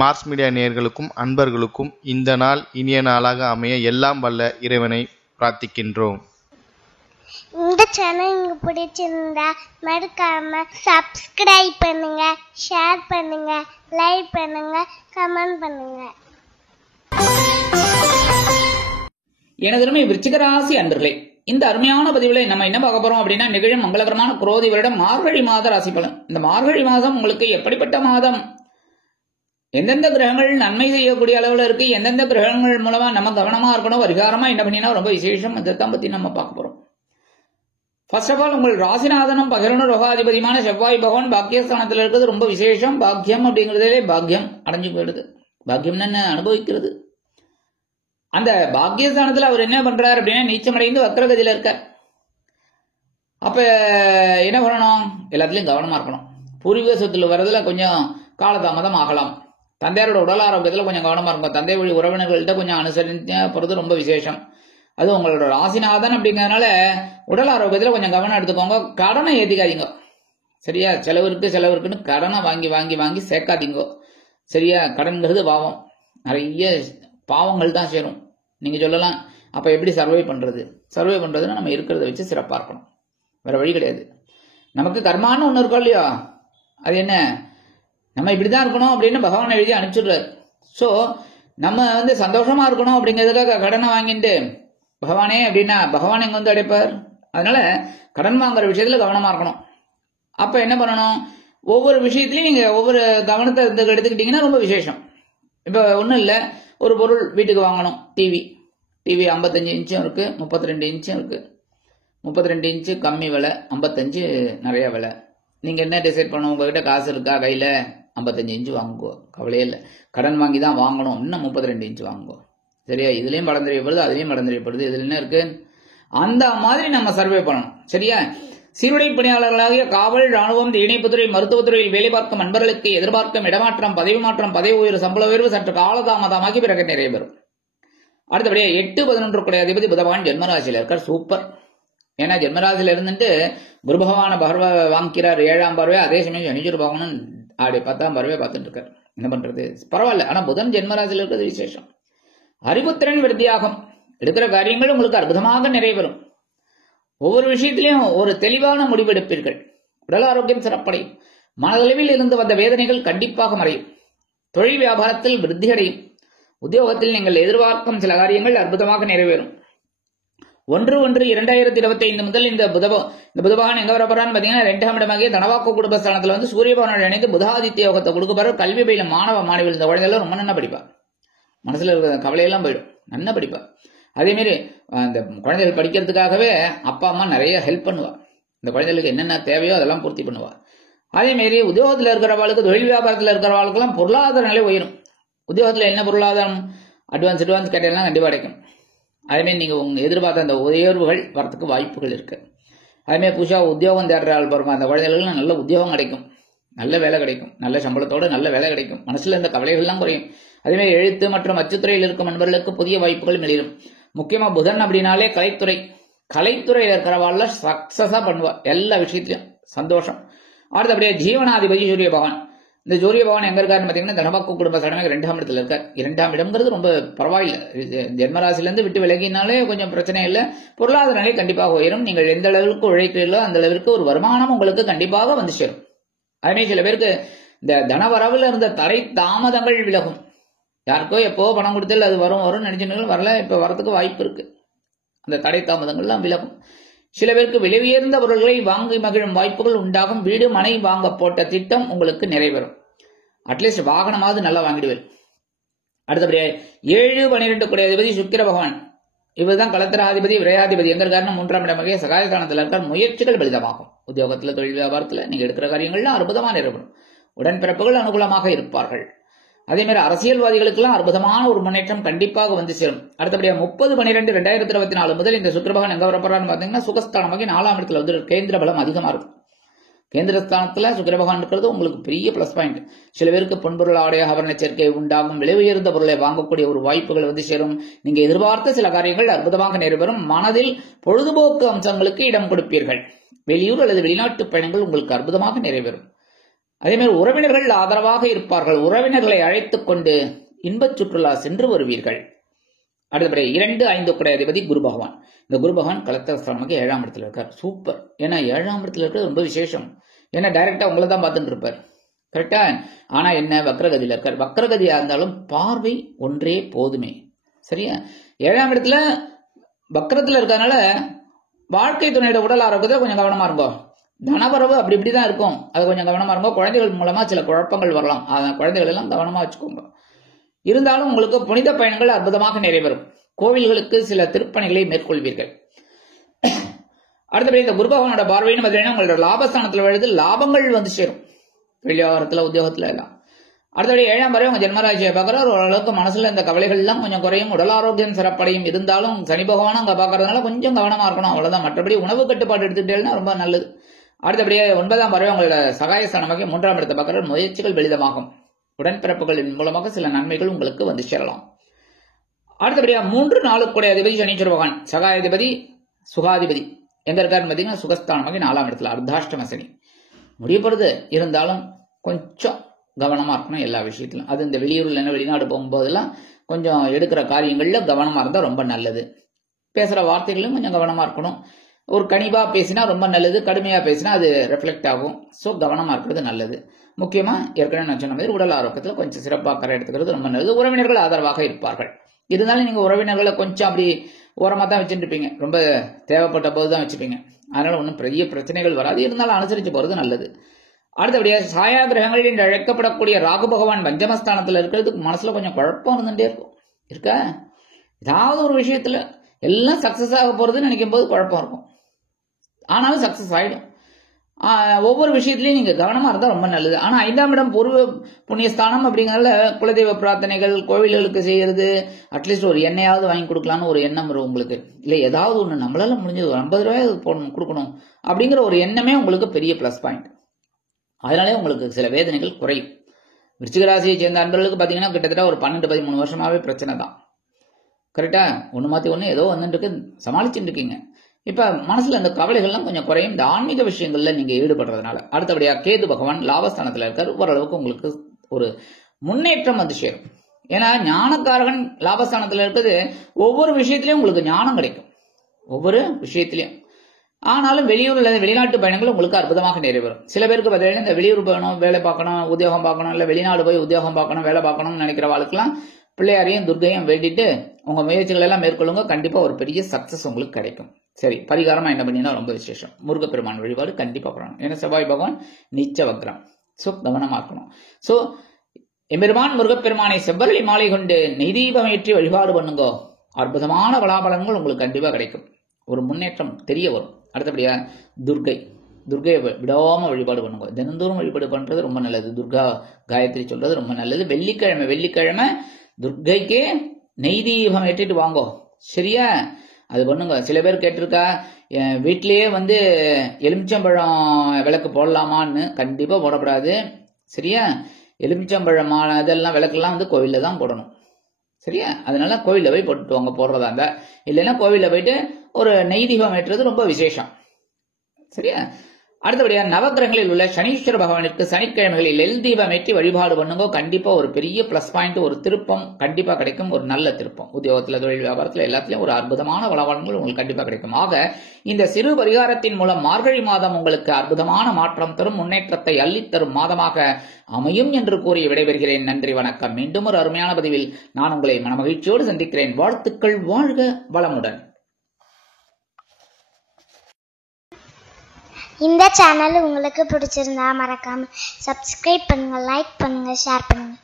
Mars media நேயர்களுக்கும் அன்பர்களுக்கும் இந்த நாள் இனிய நாளாக அமைய எல்லாம் வல்ல இறைவனை பிரார்த்திக்கின்றோம். இந்த சேனல் உங்களுக்கு பிடிச்சிருந்தா மறக்காம சப்ஸ்கிரைப் பண்ணுங்க, ஷேர் பண்ணுங்க, லைக் பண்ணுங்க, கமெண்ட் பண்ணுங்க. எனதருமை விருச்சிக ராசி அன்பர்களே, இந்த அருமையான பதிவுல நம்ம என்ன பார்க்க போறோம் அப்படின்னா, நிகழும் மங்களகரமான குரோதி வருடம் மார்கழி மாத ராசி பலன். இந்த மார்கழி மாதம் உங்களுக்கு எப்படிப்பட்ட மாதம், எந்தெந்த கிரகங்கள் நன்மை செய்யக்கூடிய அளவுல இருக்கு, எந்தெந்த கிரகங்கள் மூலமா நம்ம கவனமா இருக்கணும், பரிகாரமா என்ன பண்ணினா ரொம்ப விசேஷம், இதைத்தான் பத்தி நம்ம பார்க்க போறோம். ஃபர்ஸ்ட் ஆஃப் ஆல், உங்கள் ராசிநாதனும் பகிரனு ரோகாதிபதியான செவ்வாய் பகவான் பாக்கியஸ்தானத்தில் இருக்கிறது ரொம்ப விசேஷம். பாக்கியம் அப்படிங்கிறதே பாக்கியம் அடைஞ்சு போயிடுது. பாக்கியம்னு அனுபவிக்கிறது. அந்த பாக்கியஸ்தானத்தில் அவர் என்ன பண்றாரு அப்படின்னா, நீச்சமடைந்து வக்ரகதியில இருக்கார். அப்ப என்ன பண்ணணும், எல்லாத்துலயும் கவனமா இருக்கணும். பூர்வீக சொத்துல வர்றதுல கொஞ்சம் காலதாமதம் ஆகலாம். தந்தையாரோட உடல் ஆரோக்கியத்துல கொஞ்சம் கவனமா இருக்கும். தந்தை வழி உறவினர்கள்ட்ட கொஞ்சம் அனுசரித்து போறது ரொம்ப விசேஷம். அது உங்களோட ராசிநாதன் அப்படிங்கறதுனால உடல் ஆரோக்கியத்துல கொஞ்சம் கவனம் எடுத்துக்கோங்க. கடனை ஏத்திக்காதீங்க, சரியா? செலவிருக்குன்னு கடனை வாங்கி வாங்கி வாங்கி சேர்க்காதீங்க, சரியா? கடன்கிறது பாவம், நிறைய பாவங்கள் தான் சேரும். நீங்க சொல்லலாம், அப்ப எப்படி சர்வை பண்றதுன்னா நம்ம இருக்கிறத வச்சு சிறப்பா இருக்கணும், வேற வழி கிடையாது. நமக்கு கர்மான்னு ஒண்ணு இருக்கோம் இல்லையா, அது என்ன, நம்ம இப்படிதான் இருக்கணும் அப்படின்னு பகவான் எழுதி அனுப்பிச்சுடுறாரு. சோ நம்ம சந்தோஷமா இருக்கணும் அப்படிங்கிறதுக்காக கடனை வாங்கிட்டு பகவானே அப்படின்னா பகவான் எங்க வந்து அடைப்பார். அதனால கடன் வாங்குற விஷயத்துல கவனமா இருக்கணும். அப்ப என்ன பண்ணணும், ஒவ்வொரு விஷயத்திலையும் நீங்க ஒவ்வொரு கவனத்தை எடுத்துக்கிட்டீங்கன்னா ரொம்ப விசேஷம். இப்ப ஒண்ணும் இல்ல, ஒரு பொருள் வீட்டுக்கு வாங்கணும். டிவி 55 இன்ச்சும் இருக்கு, 32 இன்ச்சும் இருக்கு. 32 இன்ச்சு கம்மி விலை, 55 நிறைய விலை. நீங்க என்ன டிசைட் பண்ணணும், உங்ககிட்ட காசு இருக்கா கையில, 55 இன்ச்சு வாங்குவோ, கவலையே இல்லை. கடன் வாங்கி தான் வாங்கணும், இன்னும் 32 இன்ச்சு வாங்குவோம், சரியா? இதுலயும் படம் தெரியப்படுது, அதுலயும் படம் தெரியப்படுது, இதுல என்ன இருக்கு, அந்த மாதிரி நம்ம சர்வே பண்ணணும், சரியா? சீருடை பணியாளர்களாகிய காவல், ராணுவம், இணைப்புத்துறை, மருத்துவத்துறையில் வேலை பார்க்கும் அன்பர்களுக்கு எதிர்பார்க்கும் இடமாற்றம், பதவி மாற்றம், பதவி உயர்வு, சம்பள உயர்வு சற்று காலதாமதமாகி பிறகு நிறைவேறும். அடுத்தபடியா 8-11 அதிபதி புதபகவான் ஜென்மராசியில இருக்கார். சூப்பர். ஏன்னா ஜென்மராசியில இருந்துட்டு குரு பகவான பார்வை வாங்கிக்கிறார், 7ஆம் பார்வை. அதே சமயம் சனிச்சூர் பகவானும் 10ஆம் பார்வையை பார்த்துட்டு இருக்காரு. என்ன பண்றது, பரவாயில்ல. ஆனா புதன் ஜென்மராசியில இருக்கிறது விசேஷம். அறிவுத்திறன் விருத்தியாகும். எடுக்கிற காரியங்கள் உங்களுக்கு அற்புதமாக நிறைவேறும். ஒவ்வொரு விஷயத்திலையும் ஒரு தெளிவான முடிவெடுப்பீர்கள். உடல் ஆரோக்கியம் சிறப்படையும். மனதளவில் இருந்து வந்த வேதனைகள் கண்டிப்பாக மறையும். தொழில் வியாபாரத்தில் விருத்தி அடையும். உத்தியோகத்தில் நீங்கள் எதிர்பார்க்கும் சில காரியங்கள் அற்புதமாக நிறைவேறும். 1/1/2025 முதல் இந்த புதபகவான் எங்க வரப்போறான்னு பாத்தீங்கன்னா, 2ஆம் இடமாகிய தனவாக்கு குடும்பஸ்தானத்துல சூரிய பகவானோட இணைந்து புதாதித்ய யோகத்தை கொடுக்கப்பாரு. கல்வி பயிலும் மாணவ மாணவிகள் இந்த குழந்தைகள் ரொம்ப நல்லா படிப்பா. மனசுல இருக்கிற கவலையெல்லாம் போயிடும், நல்லா படிப்பா. அதே மாதிரி அந்த குழந்தைகள் படிக்கிறதுக்காகவே அப்பா அம்மா நிறைய ஹெல்ப் பண்ணுவா. இந்த குழந்தைகளுக்கு என்னென்ன தேவையோ அதெல்லாம் பூர்த்தி பண்ணுவா. அதே மாதிரி உத்தியோகத்தில் இருக்கிறவாளுக்கு, தொழில் வியாபாரத்தில் இருக்கிறவாளுக்கெல்லாம் பொருளாதார நிலை உயரும். உத்தியோகத்தில் என்ன பொருளாதாரம், அட்வான்ஸ் கேட்டெல்லாம் கண்டிப்பா கிடைக்கும். அதே மாதிரி நீங்க உங்க எதிர்பார்த்த அந்த உயர்வுகள் வரத்துக்கு வாய்ப்புகள் இருக்கு. அதே மாதிரி புதுசா உத்தியோகம் தேடுறாள் பாருங்க, அந்த குழந்தைகளுக்கு நல்ல உத்தியோகம் கிடைக்கும், நல்ல வேலை கிடைக்கும், நல்ல சம்பளத்தோட நல்ல வேலை கிடைக்கும். மனசுல இந்த கவலைகள்லாம் குறையும். அதே மாதிரி எழுத்து மற்றும் அச்சுத்துறையில் இருக்கும் நண்பர்களுக்கு புதிய வாய்ப்புகள் மிளிரும். முக்கியமா புதன் அப்படின்னாலே கலைத்துறையில் இருக்கிறவாள் சக்சஸா பண்ணுவா, எல்லா விஷயத்திலும் சந்தோஷம். அடுத்தபடியே ஜீவனாதிபதி சூரிய பகவான். இந்த சூரிய பகவான் எங்க இருக்காருன்னு பாத்தீங்கன்னா, தனவாக்கு குடும்ப சடங்கு 2ஆம் இடத்துல இருக்கார். 2ஆம் இடம்ங்கிறது ரொம்ப பரவாயில்ல. ஜென்மராசில இருந்து விட்டு விலகினாலே கொஞ்சம் பிரச்சனை இல்லை. பொருளாதார நிலை கண்டிப்பாக உயரும். நீங்கள் எந்த அளவுக்கு உழைக்கிறீர்களோ அந்த அளவிற்கு ஒரு வருமானம் உங்களுக்கு கண்டிப்பாக வந்து சேரும். அதுமாதிரி சில பேருக்கு இந்த தனவரவுல இருந்த தடை தாமதங்கள் விலகும். யாருக்கோ எப்போ பணம் கொடுத்தால் அது வரும் நினைச்சுன்னு வரல, இப்ப வரதுக்கு வாய்ப்பு இருக்கு. அந்த தடை தாமதங்கள்லாம் விலகும். சில பேருக்கு விலை உயர்ந்த பொருட்களை வாங்கி மகிழும் வாய்ப்புகள் உண்டாகும். வீடு மனை வாங்க போட்ட திட்டம் உங்களுக்கு நிறைவேறும். அட்லீஸ்ட் வாகனமாவது நல்லா வாங்கிடுவேன். அடுத்தபடியா 7-12 அதிபதி சுக்கிர பகவான். இவர்தான் களத்திராதிபதி, விரையாதிபதி. எங்க இருக்காருன்னா 3ஆம் இடமாக சகாயஸ்தானத்தில் இருக்கார். முயற்சிகள் பலிதமாகும். உத்தியோகத்துல, தொழில் வியாபாரத்துல நீங்க எடுக்கிற காரியங்கள்லாம் அற்புதமா நிறைவேறும். உடன்பிறப்புகள் அனுகூலமாக இருப்பார்கள். அதே மாதிரி அரசியல்வாதிகளுக்கெல்லாம் அற்புதமான ஒரு முன்னேற்றம் கண்டிப்பாக வந்து சேரும். அடுத்தபடியா 30-12-2024 முதல் இந்த சுக்கிரபகவான் எங்க வரப்போறான்னு பாத்தீங்கன்னா, சுகஸ்தானமாகி 4ஆம் இடத்துல வந்து கேந்திர பலம் அதிகமா இருக்கும். கேந்திரஸ்தானத்துல சுக்கிரபகவான் இருக்கிறது உங்களுக்கு பெரிய பிளஸ் பாயிண்ட். சில பேருக்கு பொன்பொருள், ஆடை, ஆபரண சேர்க்கை உண்டாகும். விலை உயர்ந்த பொருளை வாங்கக்கூடிய ஒரு வாய்ப்புகள் வந்து சேரும். நீங்க எதிர்பார்த்த சில காரியங்கள் அற்புதமாக நிறைவேறும். மனதில் பொழுதுபோக்கு அம்சங்களுக்கு இடம் கொடுப்பீர்கள். வெளியூர் அல்லது வெளிநாட்டு பயணங்கள் உங்களுக்கு அற்புதமாக நிறைவேறும். அதே மாதிரி உறவினர்கள் ஆதரவாக இருப்பார்கள். உறவினர்களை அழைத்துக் கொண்டு இன்பச் சுற்றுலா சென்று வருவீர்கள். அடுத்தபடி 2, 5 குடைய அதிபதி குரு பகவான். இந்த குரு பகவான் கலத்திரஸ்தானமாக 7ஆம் இடத்துல இருக்கார். சூப்பர். ஏன்னா 7ஆம் இடத்துல இருக்கிறது ரொம்ப விசேஷம். ஏன்னா டைரக்டா உங்களை தான் பார்த்துட்டு இருப்பார். கரெக்டா? ஆனா என்ன, வக்ரகதியில இருக்கார். வக்ரகதியா இருந்தாலும் பார்வை ஒன்றே போதுமே. சரியா? 7ஆம் இடத்துல வக்ரத்துல இருக்கறனால வாழ்க்கை துணையோட உடல் ஆரோக்கியத்துல கொஞ்சம் கவனமா இருக்கும். தனவரவு அப்படி இப்படிதான் இருக்கும். அது கொஞ்சம் கவனமா இருக்கும். குழந்தைகள் மூலமா சில குழப்பங்கள் வரலாம். குழந்தைகள் எல்லாம் கவனமா வச்சுக்கோங்க. இருந்தாலும் உங்களுக்கு புனித பயணங்கள் அற்புதமாக நிறைவேறும். கோவில்களுக்கு சில திருப்பணிகளை மேற்கொள்வீர்கள். அடுத்தபடி இந்த குரு பகவானோட பார்வைன்னு பார்த்தீங்கன்னா உங்களோட லாபஸ்தானத்துல விழுது லாபங்கள் வந்து சேரும். வியாபாரத்துல, உத்தியோகத்துல எல்லாம். அடுத்தபடி 7ஆம் வரை உங்க ஜென்மராசியை பார்க்கறாரு. ஓரளவுக்கு மனசுல இந்த கவலைகள் எல்லாம் கொஞ்சம் குறையும். உடல் ஆரோக்கியம் சிறப்படையும். இருந்தாலும் சனி பகவான் அங்க பாக்குறதுனால கொஞ்சம் கவனமா இருக்கணும். அவ்வளவுதான். மற்றபடி உணவு கட்டுப்பாடு எடுத்துக்கிட்டேன்னா ரொம்ப நல்லது. அடுத்தபடியே 9ஆம் வரை உங்களோட சகாயஸ்தானமாக 3ஆம் இடத்தை பார்க்கறாரு. முயற்சிகள் வெளிதமாகும். உடன்பிறப்புகளின் மூலமாக சில நன்மைகள் உங்களுக்கு வந்து சேரலாம். அடுத்தபடியா 3, 4 கூடிய அதிபதி சனீஸ்வர பகவான் சகாயாதிபதி சுகாதிபதி எங்க இருக்காருன்னு பாத்தீங்கன்னா சுகஸ்தானமாக 4ஆம் இடத்துல அர்த்தாஷ்டம சனி முடியப்படுது. இருந்தாலும் கொஞ்சம் கவனமா இருக்கணும் எல்லா விஷயத்திலும். அது இந்த வெளியூர்ல வெளிநாடு போகும்போதெல்லாம் கொஞ்சம் எடுக்கிற காரியங்கள்ல கவனமா இருந்தா ரொம்ப நல்லது. பேசுற வார்த்தைகளும் கொஞ்சம் கவனமா இருக்கணும். ஒரு கனிவா பேசினா ரொம்ப நல்லது. கடுமையா பேசினா அது ரெஃப்ளெக்ட் ஆகும். சோ கவனமா இருக்கிறது நல்லது. முக்கியமா ஏற்கனவே நான் சொன்ன மாதிரி உடல் ஆரோக்கியத்துல கொஞ்சம் சிறப்பாக கரை எடுத்துக்கிறது ரொம்ப நல்லது. உறவினர்கள் ஆதரவாக இருப்பார்கள். இருந்தாலும் நீங்க உறவினர்களை கொஞ்சம் அப்படி ஓரமா தான் வச்சுட்டு இருப்பீங்க. ரொம்ப தேவைப்பட்ட போதுதான் வச்சுப்பீங்க. அதனால ஒன்றும் பெரிய பிரச்சனைகள் வராது. இருந்தாலும் அனுசரிச்சு போறது நல்லது. அடுத்தபடியா சாயா கிரகங்கள் என்று அழைக்கப்படக்கூடிய ராகு பகவான் பஞ்சமஸ்தானத்துல இருக்கிறதுக்கு மனசுல கொஞ்சம் குழப்பம் இருந்துட்டே இருக்கும். இருக்கா? ஏதாவது ஒரு விஷயத்துல எல்லாம் சக்சஸ் ஆக போறதுன்னு நினைக்கும் போது குழப்பம் இருக்கும். ஆனாலும் சக்சஸ் ஆயிடும். ஒவ்வொரு விஷயத்திலையும் நீங்க கவனமா இருந்தா ரொம்ப நல்லது. ஆனா 5ஆம் இடம் பூர்வ புண்ணியஸ்தானம் அப்படிங்கறதுல குலதெய்வ பிரார்த்தனைகள், கோவில்களுக்கு செய்யறது, அட்லீஸ்ட் ஒரு எண்ணெயாவது வாங்கி கொடுக்கலாம்னு ஒரு எண்ணம் வரும் உங்களுக்கு. இல்ல ஏதாவது ஒண்ணு நம்மளால முடிஞ்சது 50 ரூபாய் போடணும் கொடுக்கணும் அப்படிங்கிற ஒரு எண்ணமே உங்களுக்கு பெரிய பிளஸ் பாயிண்ட். அதனாலே உங்களுக்கு சில வேதனைகள் குறையும். விருச்சிக ராசியை சேர்ந்த அன்பர்களுக்கு பாத்தீங்கன்னா கிட்டத்தட்ட ஒரு 12-13 வருஷமாவே பிரச்சனை தான். கரெக்டா? ஒண்ணு மாத்தி ஒண்ணு ஏதோ வந்துட்டு சமாளிச்சுட்டு இருக்கீங்க. இப்ப மனசுல இந்த கவலைகள்லாம் கொஞ்சம் குறையும். இந்த ஆன்மீக விஷயங்கள்ல நீங்க ஈடுபடுறதுனால. அடுத்தபடியா கேது பகவான் லாபஸ்தானத்துல இருக்காரு. ஓரளவுக்கு உங்களுக்கு ஒரு முன்னேற்றம் வந்து சேரும். ஏன்னா ஞானக்காரகன் லாபஸ்தானத்துல இருக்கிறது ஒவ்வொரு விஷயத்திலயும் உங்களுக்கு ஞானம் கிடைக்கும். ஒவ்வொரு விஷயத்திலயும். ஆனாலும் வெளியூர்ல வெளிநாட்டு பயணங்கள் உங்களுக்கு அற்புதமாக நிறைவேறும். சில பேருக்கு பார்த்தீங்கன்னா இந்த வெளியூர் போகணும், வேலை பார்க்கணும், உத்தியோகம் பார்க்கணும், இல்ல வெளிநாடு போய் உத்தியோகம் பார்க்கணும், வேலை பார்க்கணும்னு நினைக்கிற வாழ்க்கெல்லாம் பிள்ளையாரையும் துர்க்கையும் வேண்டிட்டு உங்க முயற்சிகள் எல்லாம் மேற்கொள்ளுங்க. கண்டிப்பா ஒரு பெரிய சக்சஸ் உங்களுக்கு கிடைக்கும். சரி, பரிகாரமா என்ன பண்ணினா ரொம்ப விசேஷம். முருகப்பெருமான் வழிபாடு கண்டிப்பா பண்ணணும். ஏன்னா செவ்வாய் பகவான் நீச்ச வக்ரம். சோ கவனமா இருக்கணும். சோ எம்பெருமான் முருகப்பெருமானை செவ்வரளி மாலை கொண்டு நெய்தீபம் ஏற்றி வழிபாடு பண்ணுங்க. அற்புதமான பலாபலன்கள் உங்களுக்கு கண்டிப்பா கிடைக்கும். ஒரு முன்னேற்றம் தெரிய வரும். அடுத்தபடியா துர்கையை விடாம வழிபாடு பண்ணுங்க. தினந்தோறும் வழிபாடு பண்றது ரொம்ப நல்லது. துர்கா காயத்ரி சொல்றது ரொம்ப நல்லது. வெள்ளிக்கிழமை துர்கைக்கே நெய்தீபம் ஏற்றிட்டு வாங்கோ. சரியா? அது பண்ணுங்க. சில பேர் கேட்டிருக்கா வீட்டிலேயே எலுமிச்சம்பழம் விளக்கு போடலாமான்னு. கண்டிப்பா போடக்கூடாது. சரியா? எலுமிச்சம்பழம் அதெல்லாம் விளக்கெல்லாம் கோவில்ல தான் போடணும். சரியா? அதனால கோவில்ல போய் போட்டுட்டு வாங்க போடுறதா இருந்தா. இல்லைன்னா கோவில்ல போயிட்டு ஒரு நெய் தீபம் ஏற்றுறது ரொம்ப விசேஷம். சரியா? அடுத்தபடியா நவகிரகங்களில் உள்ள சனீஸ்வர பகவானிற்கு சனிக்கிழமைகளில் எல் தீபம் ஏற்றி வழிபாடு பண்ணுங்க. கண்டிப்பா ஒரு பெரிய பிளஸ் பாயிண்ட், ஒரு திருப்பம் கண்டிப்பா கிடைக்கும். ஒரு நல்ல திருப்பம். உத்தியோகத்துல, தொழில் வியாபாரத்துல எல்லாத்திலும் ஒரு அற்புதமான வளவளங்கள் உங்களுக்கு கண்டிப்பா கிடைக்கும். ஆக இந்த சிறு பரிகாரத்தின் மூலம் மார்கழி மாதம் உங்களுக்கு அற்புதமான மாற்றம் தரும், முன்னேற்றத்தை அள்ளித்தரும் மாதமாக அமையும் என்று கூறி விடைபெறுகிறேன். நன்றி, வணக்கம். மீண்டும் ஒரு அருமையான பதிவில் நான் உங்களை மனமகிழ்ச்சியோடு சந்திக்கிறேன். வாழ்த்துக்கள். வாழ்க வளமுடன். இந்த சேனல் உங்களுக்கு பிடிச்சிருந்தா மறக்காம சப்ஸ்கிரைப் பண்ணுங்க, லைக் பண்ணுங்க, ஷேர் பண்ணுங்க.